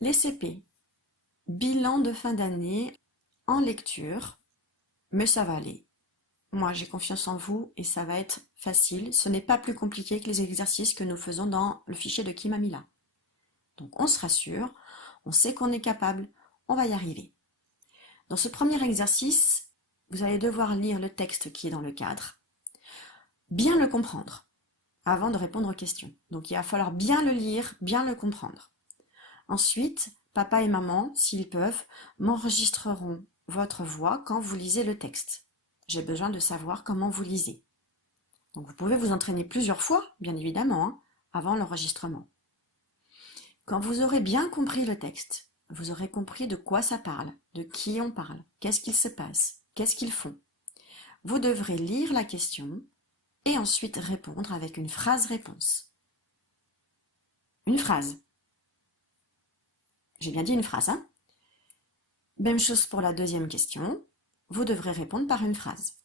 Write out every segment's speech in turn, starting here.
Les CP, bilan de fin d'année en lecture, mais ça va aller. Moi, j'ai confiance en vous et ça va être facile. Ce n'est pas plus compliqué que les exercices que nous faisons dans le fichier de Kimamila. Donc, on se rassure, on sait qu'on est capable, on va y arriver. Dans ce premier exercice, vous allez devoir lire le texte qui est dans le cadre, bien le comprendre avant de répondre aux questions. Donc, il va falloir bien le lire, bien le comprendre. Ensuite, papa et maman, s'ils peuvent, m'enregistreront votre voix quand vous lisez le texte. J'ai besoin de savoir comment vous lisez. Donc vous pouvez vous entraîner plusieurs fois, bien évidemment, hein, avant l'enregistrement. Quand vous aurez bien compris le texte, vous aurez compris de quoi ça parle, de qui on parle, qu'est-ce qu'il se passe, qu'est-ce qu'ils font. Vous devrez lire la question et ensuite répondre avec une phrase-réponse. Une phrase. J'ai bien dit une phrase, hein? Même chose pour la deuxième question. Vous devrez répondre par une phrase.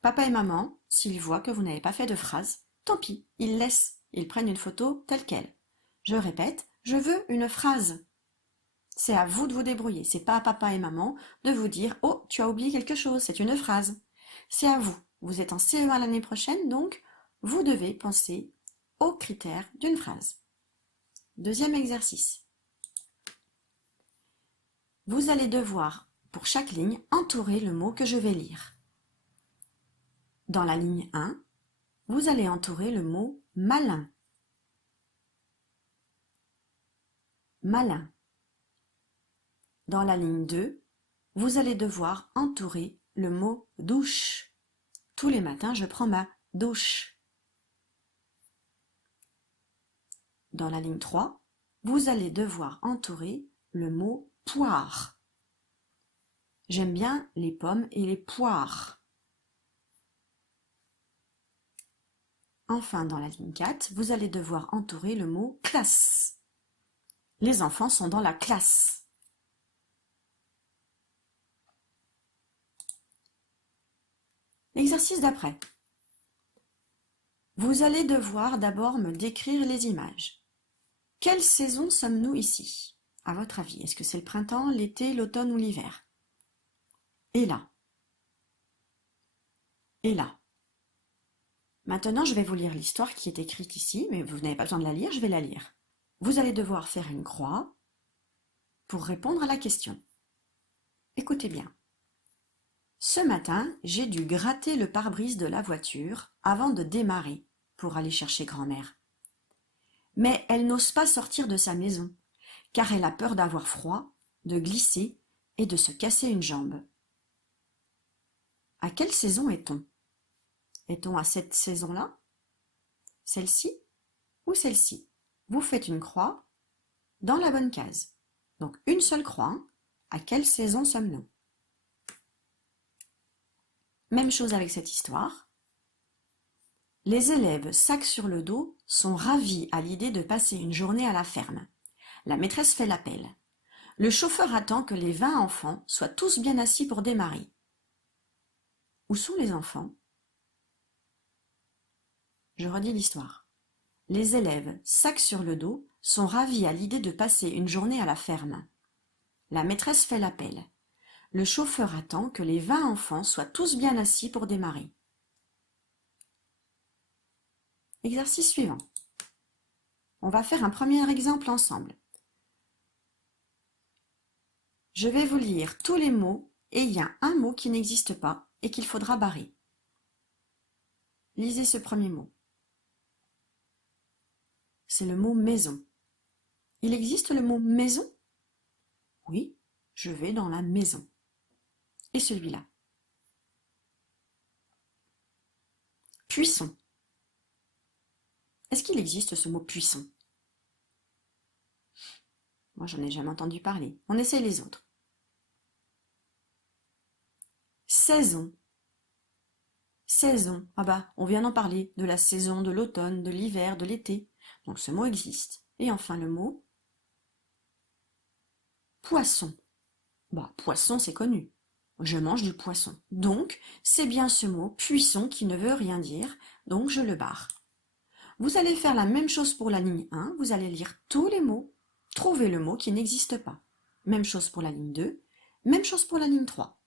Papa et maman, s'ils voient que vous n'avez pas fait de phrase, tant pis, ils laissent. Ils prennent une photo telle qu'elle. Je répète, je veux une phrase. C'est à vous de vous débrouiller. C'est pas à papa et maman de vous dire « Oh, tu as oublié quelque chose, c'est une phrase ». C'est à vous. Vous êtes en CE1 l'année prochaine, donc vous devez penser aux critères d'une phrase. Deuxième exercice. Vous allez devoir, pour chaque ligne, entourer le mot que je vais lire. Dans la ligne 1, vous allez entourer le mot « malin ». Malin. Dans la ligne 2, vous allez devoir entourer le mot « douche ». Tous les matins, je prends ma douche. Dans la ligne 3, vous allez devoir entourer le mot « poire ». J'aime bien les pommes et les poires. Enfin, dans la ligne 4, vous allez devoir entourer le mot « classe ». Les enfants sont dans la classe. L'exercice d'après. Vous allez devoir d'abord me décrire les images. Quelle saison sommes-nous ici? À votre avis, est-ce que c'est le printemps, l'été, l'automne ou l'hiver? Et là. Et là. Maintenant, je vais vous lire l'histoire qui est écrite ici, mais vous n'avez pas besoin de la lire, je vais la lire. Vous allez devoir faire une croix pour répondre à la question. Écoutez bien. Ce matin, j'ai dû gratter le pare-brise de la voiture avant de démarrer pour aller chercher grand-mère. Mais elle n'ose pas sortir de sa maison, car elle a peur d'avoir froid, de glisser et de se casser une jambe. À quelle saison est-on? Est-on à cette saison-là? Celle-ci ou celle-ci? Vous faites une croix dans la bonne case. Donc une seule croix. Hein. À quelle saison sommes-nous? Même chose avec cette histoire. Les élèves, sac sur le dos, sont ravis à l'idée de passer une journée à la ferme. La maîtresse fait l'appel. Le chauffeur attend que les 20 enfants soient tous bien assis pour démarrer. Où sont les enfants? Je redis l'histoire. Les élèves, sac sur le dos, sont ravis à l'idée de passer une journée à la ferme. La maîtresse fait l'appel. Le chauffeur attend que les 20 enfants soient tous bien assis pour démarrer. Exercice suivant. On va faire un premier exemple ensemble. Je vais vous lire tous les mots et il y a un mot qui n'existe pas et qu'il faudra barrer. Lisez ce premier mot. C'est le mot maison. Il existe le mot maison? Oui, je vais dans la maison. Et celui-là. Puisson. Est-ce qu'il existe ce mot puisson? Moi, j'en ai jamais entendu parler. On essaie les autres. Saison. Saison. Ah bah, on vient d'en parler. De la saison, de l'automne, de l'hiver, de l'été. Donc ce mot existe. Et enfin le mot poisson. Bah, poisson, c'est connu. Je mange du poisson. Donc, c'est bien ce mot puisson qui ne veut rien dire. Donc, je le barre. Vous allez faire la même chose pour la ligne 1. Vous allez lire tous les mots Trouvez le mot qui n'existe pas. Même chose pour la ligne 2, même chose pour la ligne 3.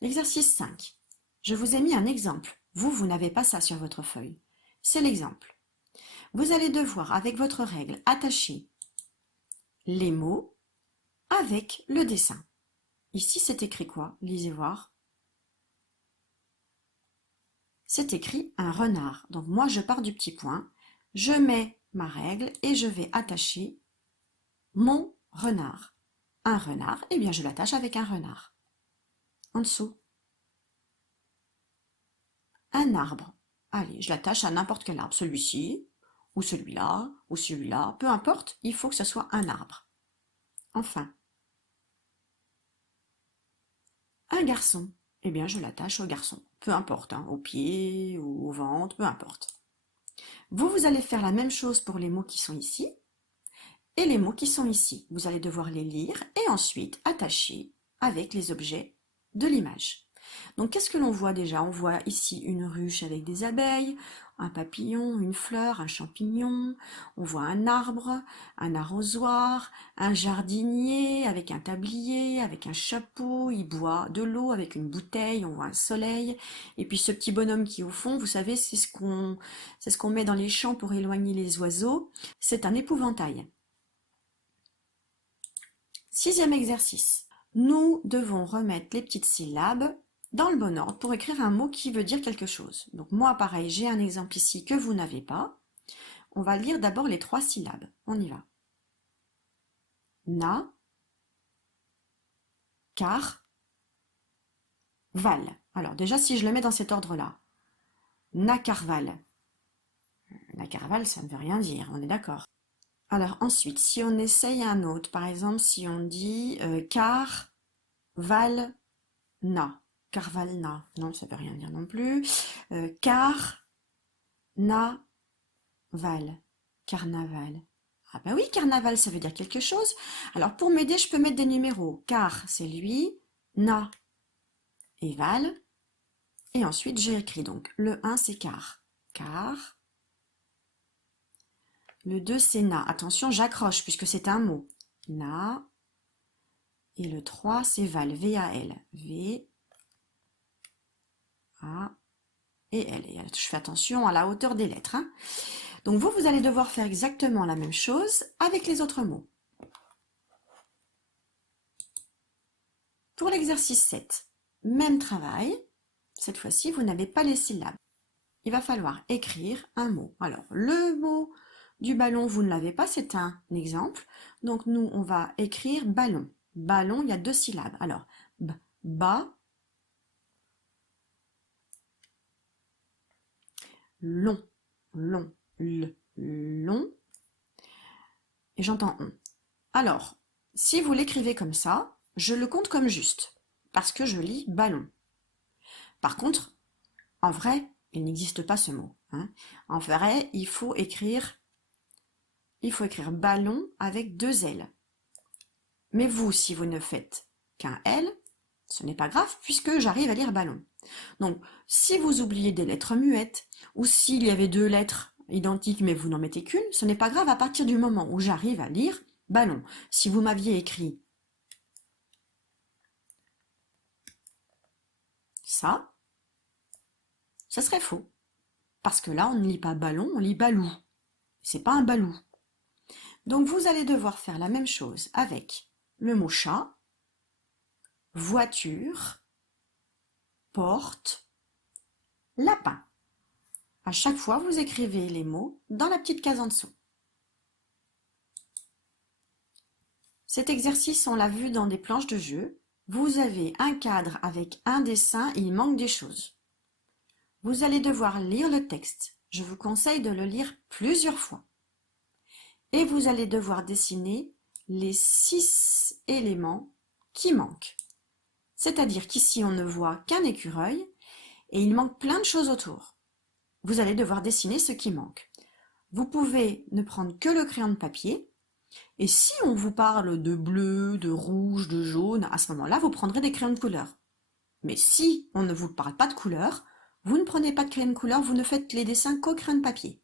L'exercice 5. Je vous ai mis un exemple. Vous n'avez pas ça sur votre feuille. C'est l'exemple. Vous allez devoir, avec votre règle, attacher les mots avec le dessin. Ici, c'est écrit quoi? Lisez voir. C'est écrit un renard. Donc moi, je pars du petit point, je mets ma règle et je vais attacher mon renard. Un renard, eh bien je l'attache avec un renard. En dessous. Un arbre. Allez, je l'attache à n'importe quel arbre. Celui-ci, ou celui-là, peu importe, il faut que ce soit un arbre. Enfin. Un garçon. Eh bien, je l'attache au garçon. Peu importe, hein, au pied ou au ventre, peu importe. Vous allez faire la même chose pour les mots qui sont ici et les mots qui sont ici. Vous allez devoir les lire et ensuite attacher avec les objets de l'image. Donc, qu'est-ce que l'on voit déjà? On voit ici une ruche avec des abeilles, un papillon, une fleur, un champignon. On voit un arbre, un arrosoir, un jardinier avec un tablier, avec un chapeau. Il boit de l'eau avec une bouteille. On voit un soleil. Et puis ce petit bonhomme qui est au fond, vous savez, c'est ce qu'on met dans les champs pour éloigner les oiseaux. C'est un épouvantail. 6e exercice. Nous devons remettre les petites syllabes dans le bon ordre pour écrire un mot qui veut dire quelque chose. Donc moi, pareil, j'ai un exemple ici que vous n'avez pas. On va lire d'abord les 3 syllabes. On y va. Na, car, val. Alors déjà, si je le mets dans cet ordre-là. Nacarval. Nacarval, ça ne veut rien dire, on est d'accord. Alors ensuite, si on essaye un autre, par exemple, si on dit car, val, na. Carvalna, non, ça veut rien dire non plus. Car, na, val. Carnaval. Ah bah oui, carnaval, ça veut dire quelque chose. Alors pour m'aider, je peux mettre des numéros. Car, c'est lui. Na et val. Et ensuite, j'ai écrit donc le 1, c'est car. Car. Le 2, c'est na. Attention, j'accroche puisque c'est un mot. Na. Et le 3, c'est val. V-A-L. V. A. Et L. Et je fais attention à la hauteur des lettres. Hein. Donc vous allez devoir faire exactement la même chose avec les autres mots. Pour l'exercice 7, même travail. Cette fois-ci, vous n'avez pas les syllabes. Il va falloir écrire un mot. Alors, le mot du ballon, vous ne l'avez pas, c'est un exemple. Donc, nous, on va écrire ballon. Ballon, il y a 2 syllabes. Alors, ba, long, long, long. Et j'entends on. Alors, si vous l'écrivez comme ça, je le compte comme juste, parce que je lis ballon. Par contre, en vrai, il n'existe pas ce mot. Hein. En vrai, il faut écrire ballon avec 2 L. Mais vous, si vous ne faites qu'un L, ce n'est pas grave puisque j'arrive à lire ballon. Donc, si vous oubliez des lettres muettes, ou s'il y avait 2 lettres identiques mais vous n'en mettez qu'une, ce n'est pas grave à partir du moment où j'arrive à lire ballon. Si vous m'aviez écrit ça serait faux. Parce que là, on ne lit pas ballon, on lit balou. C'est pas un balou. Donc, vous allez devoir faire la même chose avec le mot chat, voiture, porte, lapin. À chaque fois, vous écrivez les mots dans la petite case en dessous. Cet exercice, on l'a vu dans des planches de jeu. Vous avez un cadre avec un dessin, il manque des choses. Vous allez devoir lire le texte. Je vous conseille de le lire plusieurs fois. Et vous allez devoir dessiner les 6 éléments qui manquent. C'est-à-dire qu'ici, on ne voit qu'un écureuil et il manque plein de choses autour. Vous allez devoir dessiner ce qui manque. Vous pouvez ne prendre que le crayon de papier. Et si on vous parle de bleu, de rouge, de jaune, à ce moment-là, vous prendrez des crayons de couleur. Mais si on ne vous parle pas de couleur, vous ne prenez pas de crayon de couleur, vous ne faites les dessins qu'au crayon de papier.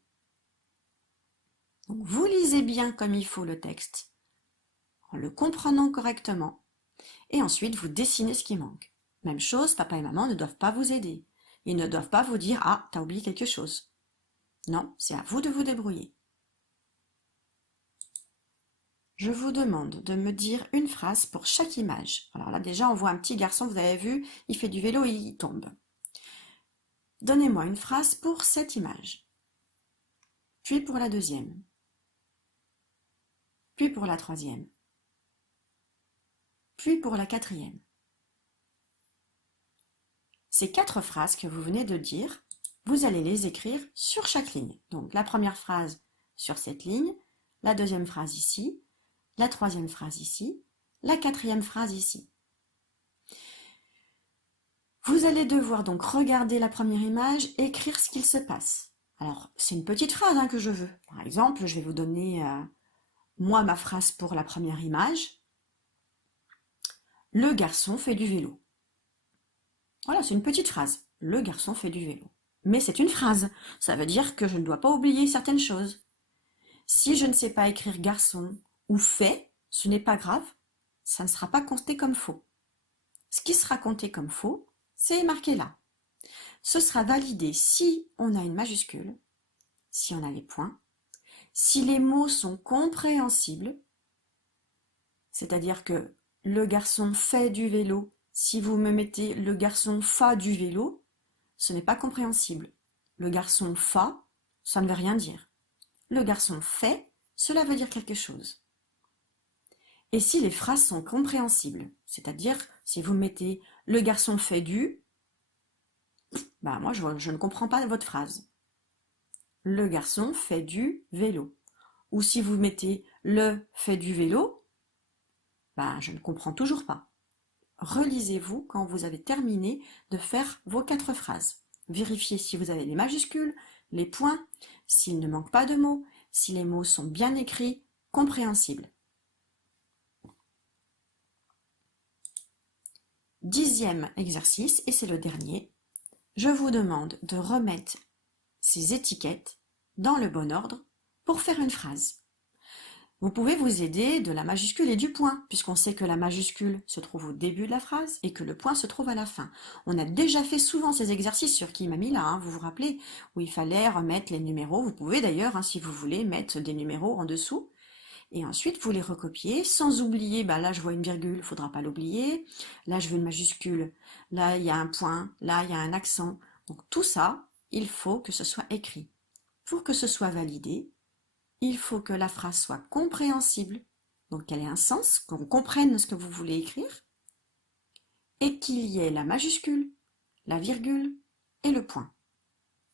Donc vous lisez bien comme il faut le texte, en le comprenant correctement, et ensuite vous dessinez ce qui manque. Même chose, papa et maman ne doivent pas vous aider. Ils ne doivent pas vous dire « Ah, t'as oublié quelque chose ». Non, c'est à vous de vous débrouiller. Je vous demande de me dire une phrase pour chaque image. Alors là déjà on voit un petit garçon, vous avez vu, il fait du vélo et il tombe. Donnez-moi une phrase pour cette image. Puis pour la deuxième. Puis pour la troisième. Puis pour la quatrième. Ces 4 phrases que vous venez de dire, vous allez les écrire sur chaque ligne. Donc la première phrase sur cette ligne, la deuxième phrase ici, la troisième phrase ici, la quatrième phrase ici. Vous allez devoir donc regarder la première image et écrire ce qu'il se passe. Alors, c'est une petite phrase que je veux. Par exemple, je vais vous donner, moi, ma phrase pour la première image. Le garçon fait du vélo. Voilà, c'est une petite phrase. Le garçon fait du vélo. Mais c'est une phrase. Ça veut dire que je ne dois pas oublier certaines choses. Si je ne sais pas écrire garçon ou fait, ce n'est pas grave. Ça ne sera pas compté comme faux. Ce qui sera compté comme faux, c'est marqué là. Ce sera validé si on a une majuscule, si on a les points, si les mots sont compréhensibles, c'est-à-dire que le garçon fait du vélo, si vous me mettez le garçon fa du vélo, ce n'est pas compréhensible. Le garçon fa, ça ne veut rien dire. Le garçon fait, cela veut dire quelque chose. Et si les phrases sont compréhensibles, c'est-à-dire si vous mettez le garçon fait du, moi je ne comprends pas votre phrase. Le garçon fait du vélo. Ou si vous mettez le fait du vélo, je ne comprends toujours pas. Relisez-vous quand vous avez terminé de faire vos 4 phrases. Vérifiez si vous avez les majuscules, les points, s'il ne manque pas de mots, si les mots sont bien écrits, compréhensibles. 10e exercice, et c'est le dernier. Je vous demande de remettre ces étiquettes dans le bon ordre pour faire une phrase. Vous pouvez vous aider de la majuscule et du point, puisqu'on sait que la majuscule se trouve au début de la phrase et que le point se trouve à la fin. On a déjà fait souvent ces exercices sur Qui m'a mis là, vous vous rappelez, où il fallait remettre les numéros. Vous pouvez d'ailleurs, si vous voulez, mettre des numéros en dessous. Et ensuite, vous les recopiez, sans oublier, là je vois une virgule, il ne faudra pas l'oublier. Là je veux une majuscule, là il y a un point, là il y a un accent. Donc tout ça, il faut que ce soit écrit. Pour que ce soit validé, il faut que la phrase soit compréhensible, donc qu'elle ait un sens, qu'on comprenne ce que vous voulez écrire, et qu'il y ait la majuscule, la virgule et le point.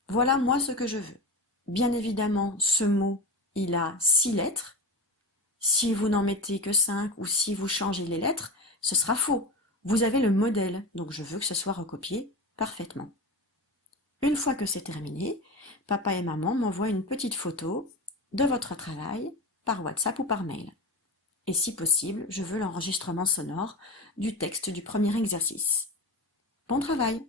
Voilà moi ce que je veux. Bien évidemment, ce mot, il a 6 lettres. Si vous n'en mettez que 5 ou si vous changez les lettres, ce sera faux. Vous avez le modèle, donc je veux que ce soit recopié parfaitement. Une fois que c'est terminé, papa et maman m'envoient une petite photo de votre travail par WhatsApp ou par mail. Et si possible, je veux l'enregistrement sonore du texte du premier exercice. Bon travail!